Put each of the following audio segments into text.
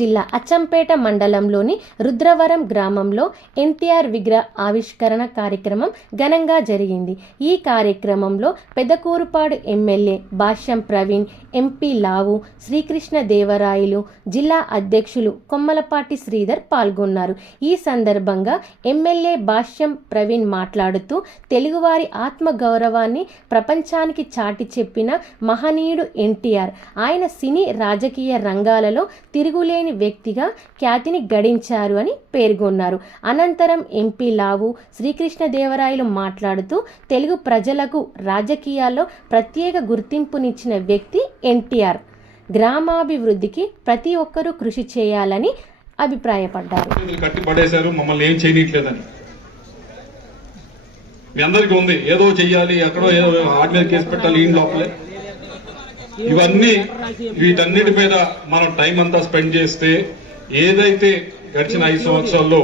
జిల్లా అచ్చంపేట మండలంలోని రుద్రవరం గ్రామంలో ఎన్టీఆర్ విగ్రహ ఆవిష్కరణ కార్యక్రమం ఘనంగా జరిగింది. ఈ కార్యక్రమంలో పెదకూరుపాడు ఎమ్మెల్యే భాష్యం ప్రవీణ్, ఎంపీ లావు శ్రీకృష్ణదేవరాయలు, జిల్లా అధ్యక్షులు కొమ్మలపాటి శ్రీధర్ పాల్గొన్నారు. ఈ సందర్భంగా ఎమ్మెల్యే భాష్యం ప్రవీణ్ మాట్లాడుతూ తెలుగువారి ఆత్మగౌరవాన్ని ప్రపంచానికి చాటి చెప్పిన మహనీయుడు ఎన్టీఆర్. ఆయన సినీ రాజకీయ రంగాలలో తిరుగులేని వ్యక్తిగా ఖ్యాతిని గడించారు అని పేర్కొన్నారు. అనంతరం ఎంపీ లావు శ్రీకృష్ణదేవరాయలు మాట్లాడుతూ తెలుగు ప్రజలకు రాజకీయాల్లో ప్రత్యేక గుర్తింపునిచ్చిన వ్యక్తి ఎన్టీఆర్. గ్రామాభివృద్ధికి ప్రతి ఒక్కరూ కృషి చేయాలని అభిప్రాయపడ్డారు. కట్టిపడేశారు, మమ్మల్ని ఏం చేయట్లేదని మీ అందరికీ ఉంది. ఏదో చెయ్యాలి, ఎక్కడో ఏదో ఆడి మీద కేసు పెట్టాలి, ఈ లోపలే ఇవన్నీ వీటన్నిటి మీద మనం టైం అంతా స్పెండ్ చేస్తే ఏదైతే గడిచిన 5 సంవత్సరాల్లో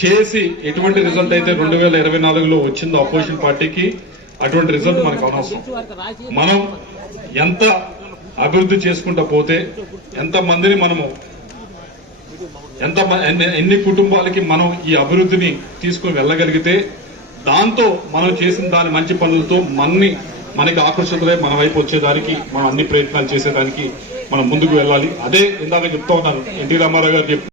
చేసి ఎటువంటి రిజల్ట్ అయితే 2024లో వచ్చిందో అపోజిషన్ పార్టీకి, అటువంటి రిజల్ట్ మనకు అనవసరం. మనం ఎంత అభివృద్ధి చేసుకుంటూ పోతే, ఎంత మందిని మనము ఎన్ని కుటుంబాలకి మనం ఈ అభివృద్ధిని తీసుకుని వెళ్ళగలిగితే, దాంతో మనం చేసిన దాని మంచి పనులతో మనకి ఆకర్షితులై మన వైపు వచ్చేదానికి మనం అన్ని ప్రయత్నాలు చేసేదానికి మనం ముందుకు వెళ్ళాలి. అదే ఇందాక చెప్తా ఉన్నాను, ఎన్టీ రామారావు గారు